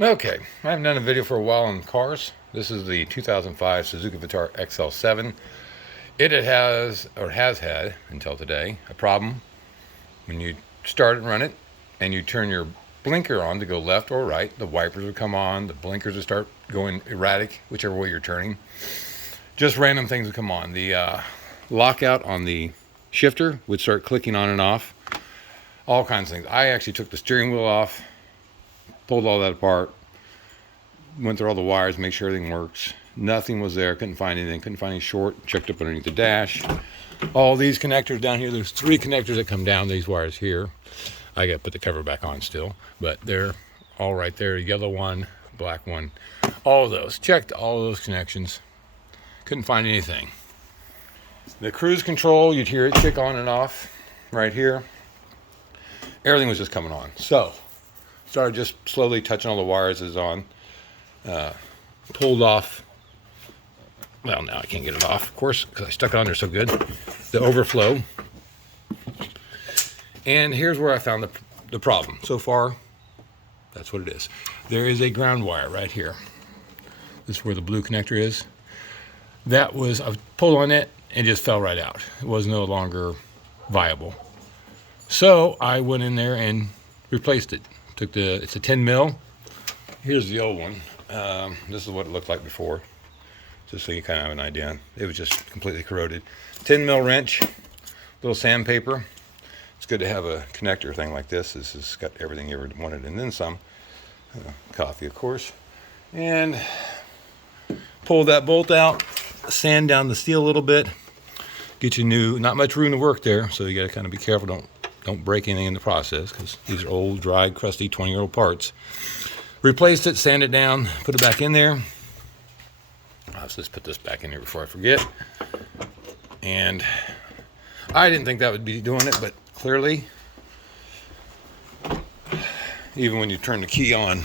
Okay, I haven't done a video for a while on cars. This is the 2005 Suzuki Vitara XL7. It has had, until today, a problem when you start and run it and you turn your blinker on to go left or right. The wipers would come on, the blinkers would start going erratic, whichever way you're turning. Just random things would come on. The lockout on the shifter would start clicking on and off. All kinds of things. I actually took the steering wheel off, pulled all that apart, went through all the wires, make sure everything works. Nothing was there, couldn't find anything, couldn't find any short. Checked up underneath the dash. All these connectors down here, there's 3 connectors that come down these wires here. I got to put the cover back on still, but they're all right there. Yellow one, black one, all of those. Checked all of those connections. Couldn't find anything. The cruise control, you'd hear it kick on and off right here. Everything was just coming on. So, started just slowly touching all the wires as on. Pulled off. Well, now I can't get it off, of course, because I stuck it on there so good. The overflow. And here's where I found the problem. So far, that's what it is. There is a ground wire right here. This is where the blue connector is. I pulled on it and just fell right out. It was no longer viable. So I went in there and replaced it. It's a 10 mil. Here's the old one. This is what it looked like before, just so you kind of have an idea. It was just completely corroded. 10 mil wrench, little sandpaper. It's good to have a connector thing like this. This has got everything you ever wanted and then some. Coffee, of course. And pull that bolt out, sand down the steel a little bit, get you new. Not much room to work there, so you got to kind of be careful. Don't break anything in the process, because these are old, dry, crusty, 20-year-old parts. Replaced it, sand it down, put it back in there. Let's just put this back in here before I forget. And I didn't think that would be doing it, but clearly, even when you turn the key on,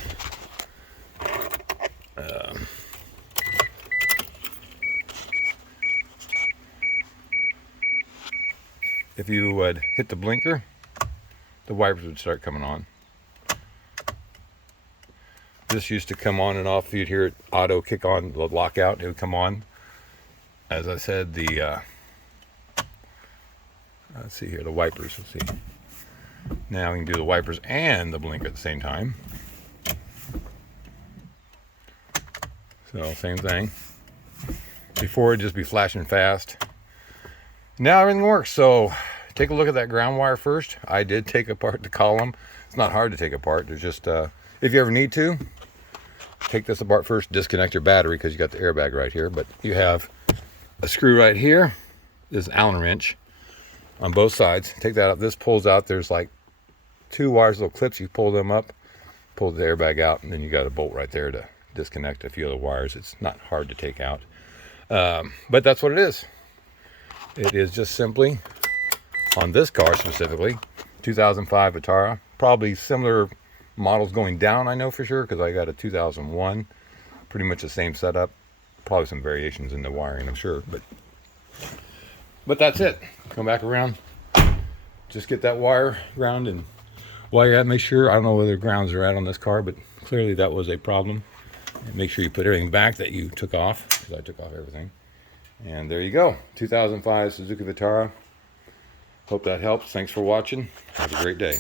if you would hit the blinker, the wipers would start coming on. This used to come on and off. You'd hear it auto kick on, the lockout, it would come on. As I said, let's see here, the wipers, let's see. Now we can do the wipers and the blinker at the same time. So, same thing. Before it'd just be flashing fast. Now everything works, so take a look at that ground wire first. I did take apart the column. It's not hard to take apart. There's just, if you ever need to, take this apart first, disconnect your battery because you got the airbag right here, but you have a screw right here. This Allen wrench on both sides. Take that out. This pulls out. There's like 2 wires, little clips. You pull them up, pull the airbag out, and then you got a bolt right there to disconnect a few of the wires. It's not hard to take out, but that's what it is. It is just simply, on this car specifically, 2005 Vitara, probably similar models going down, I know for sure, because I got a 2001, pretty much the same setup, probably some variations in the wiring, I'm sure, but that's it. Come back around, just get that wire ground, and while you're at, make sure, I don't know where the grounds are at on this car, but clearly that was a problem. And make sure you put everything back that you took off, because I took off everything. And there you go, 2005 Suzuki Vitara. Hope that helps. Thanks for watching. Have a great day.